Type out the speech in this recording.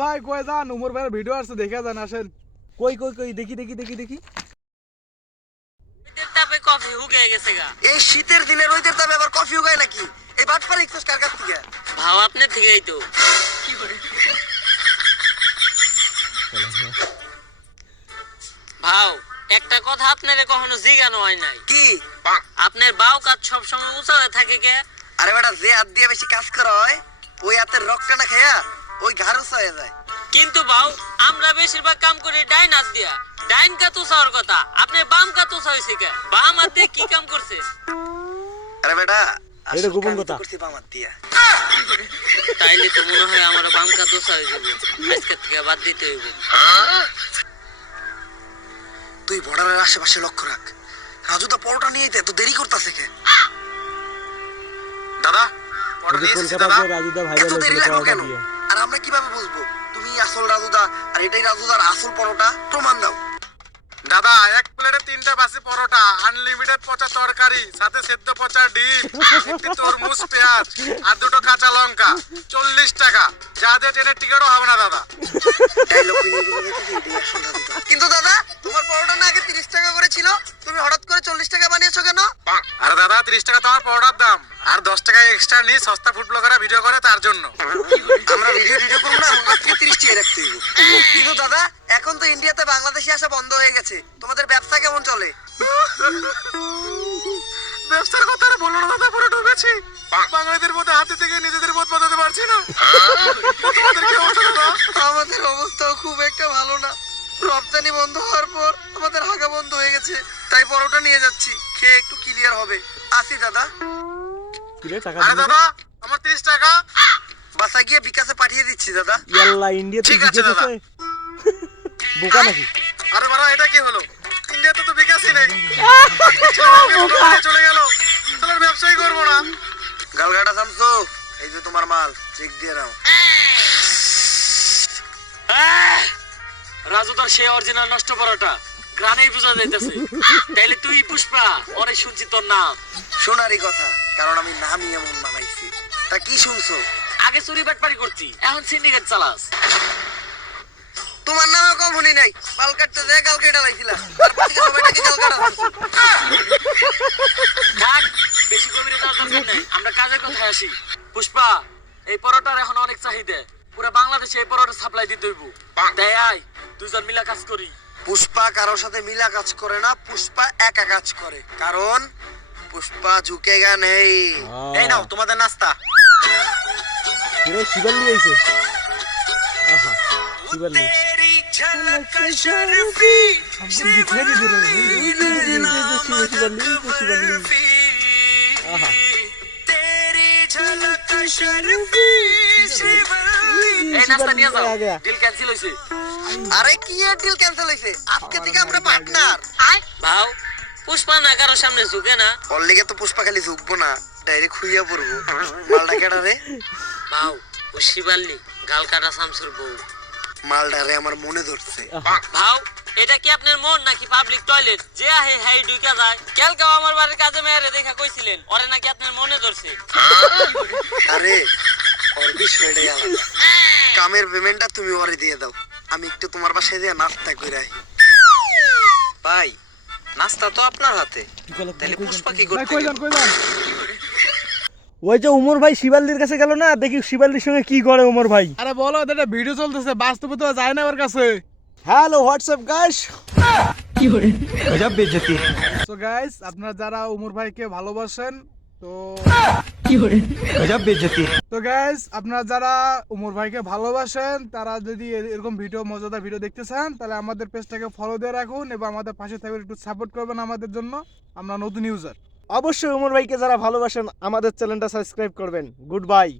ভাই কই যান? উমর ভাইয়ের ভিডিও আসছে দেখে যান আসেন। কই কই কই? দেখি দেখি দেখি দেখি। শীতের তাপে কফি হুকে গেছে গা। এই শীতের দিনে রোদের তাপে আবার কফি উগায় নাকি? এই বাটফার ইকসোস কার কাছ থেকে? ভাও আপনার থেকেই তো। ভাও একটা কথা আপনারে কখনো জিজ্ঞানো হয় নাই? কি? আপনার বাউ কাজ সবসময় উঁচা হয়ে থাকে কে? আরে বেটা যে হাত দিয়ে বেশি কাজ করা হয় ওই হাতের রক্তটা না খেয়া ওই হয়ে যায়। কিন্তু বাউ আমরা বেশিরভাগ কাম করি ডাইন হাত দিয়া। ডাইন উঁচা হওয়ার কথা আপনার বাম কে বাম হাত কি কাম করছেন আরে বেটা এটা গোপন কথা। করছি বাম হাত দিয়া। তাইলে তো মনে হয় আমার বাম কাত উঁচা হয়ে যাবে আজকে থেকে বাদ দিতে হইব। তুই বর্ডারের আশেপাশে লক্ষ্য রাখ। রাজু দা পরোটা নিয়ে এত দেরি করতেছে কে? দাদা ওই যে কলকাতাতে রাজুদা ভাইরাল এত দেরি হয়েছিল কেন? আমরা কীভাবে বুঝব? তুমি আসল রাজুদা আর এটাই রাজুদার আসল পরোটা? প্রমাণ দাও। দাদা এক প্লেটে তিনটা বাসি পরোটা আনলিমিটেড পচা তরকারি সাথে সেদ্ধ পচা ডিম একটি তরমুজ পেঁয়াজ আর দুটো কাঁচা লঙ্কা। চল্লিশ টাকা। যা দিয়ে ট্রেনের টিকিটও হবে না দাদা। কিন্তু দাদা তোমার পরোটা না আগে তিরিশ টাকা করে ছিল? তুমি হঠাৎ করে চল্লিশ টাকা বানিয়েছো কেন? আরে দাদা তিরিশ টাকা তোমার পরোটার দাম। আর দশ টাকা এক্সট্রা নিয়ে সস্তা ফুড ব্লগাররা ভিডিও করে তার জন্য। আমরা ভিডিও ভিডিও করব না মাত্র তিরিশ টাকা রাখতে হইব কিন্তু দাদা এখন তো ইন্ডিয়াতে বাংলাদেশি আসা বন্ধ হয়ে গেছে। তোমাদের ব্যবসা কেমন চলে? ব্যবসার কথা আর বলো না দাদা পুরো ডুবেছি। বাঙালিদের মধ্যে হাতে থেকে নিজেদের বোধ বাঁধাতে পারছি না। তোমাদের কি অবস্থা দাদা? আমাদের অবস্থাও খুব একটা ভালো না। রপ্তানি বন্ধ হওয়ার পর আমাদের হাগা বন্ধ হয়ে গেছে। তাই পরোটা নিয়ে যাচ্ছি খেয়ে একটু ক্লিয়ার হবে। আসি দাদা। কিরে টাকা আরে দাদা আমার তিরিশ টাকা। বাসা গিয়ে বিকাশে পাঠিয়ে দিচ্ছি দাদা। ইয়াল্লা ইন্ডিয়াতে ঠিক আছে দাদা। বোকা নাকি? আরে বাড়া এটা কি হলো? ইন্ডিয়াতে তো বিকাশই নেই। ছেলেমেয়েকে বোকা। বানিয়ে চলে গেল। চলো ব্যবসাই করব না। গালগাটা শামসু এই যে তোমার মাল চেক দিয়ে নাও। রাজু তোর সে অরিজিনাল নষ্ট পরোটা। গ্রানেই বোঝা যাইতেছে। তাইলে তুই পুষ্পা অনেক শুনছি তোর নাম। শোনারই কথা কারণ আমি নামই এমন বানাইছি। তা কি শুনছো? আগে চুরি বাটপারি করতি এখন সিন্ডিকেট চালাস। তোমার নামে কম শুনি নাই বাল কাটতে যায় গাল কেটে লাইছিলা। তারপর থেকে সবাইটাকে গাল কাটা থাক বেশি গভীরে যাওয়ার দরকার নেই আমরা কাজের আসি। পুষ্পা এই পরোটার এখন অনেক চাহিদা। পুরো বাংলাদেশে এই পরোটা সাপ্লাই দিতে হইব। তাই আয় দুজন মিলা কাজ করি। পুষ্পা কারোর সাথে মিলা কাজ করে না পুষ্পা একা কাজ করে। কারণ পুষ্পা ঝুঁকেগা নেই আহ, এই নাও তোমাদের নাস্তা কিরে শিবাল্লি আইছে আহা এই নিয়ে আরে কি ডিল ক্যান্সেল আজকে থেকে আমরা পার্টনার পুষ্পা না কারও সামনে ঝুঁকে না। ওর লেগে তো পুষ্পা খালি ঝুঁকবো না ডাইরেক্ট খুইয়া পড়ব। মালটা কেটা রে? ভাও ও শিবাল্লি গাল কাটা শামসুর বউ। মালটা রে আমার মনে ধরছে। ভাও এটা কি আপনার মন নাকি পাবলিক টয়লেট যে আহে হাই ঢুকা যায়। কালকে আমার বাড়ির কাজে মেয়েরে দেখা কইছিলেন। ওরে নাকি আপনার মনে ধরছে? আরে ওর বিষয়টাই আলাদা। কামের পেমেন্টটা তুমি ওরে দিয়ে দাও। আমি একটু তোমার বাসায় দিয়ে নাস্তা করে আহি ভাই নাস্তা তো আপনার হাতে। তাহলে পুষ্পা কি করতে ওই যে উমর ভাই শিবাল্লির কাছে গেল না দেখি শিবাল্লির সঙ্গে কি করে উমর ভাই। আরে বলো এটা ভিডিও চলতেছে বাস্তবে তো যায় না ওর কাছে। হ্যালো হোয়াটসঅ্যাপ গাইস গজব বেজতি সো গাইস আপনারা যারা উমর ভাইকে ভালোবাসেন তো তো গাইস আপনারা যারা উমর ভাইকে ভালোবাসেন তারা যদি এরকম ভিডিও মজাদার ভিডিও দেখতে চান তাহলে আমাদের পেজটাকে ফলো দিয়ে রাখুন এবং আমাদের পাশে থাকবেন একটু সাপোর্ট করবেন আমাদের জন্য। আমরা নতুন ইউজার অবশ্যই উমর ভাইকে যারা ভালোবাসেন আমাদের চ্যানেলটা সাবস্ক্রাইব করবেন। Good bye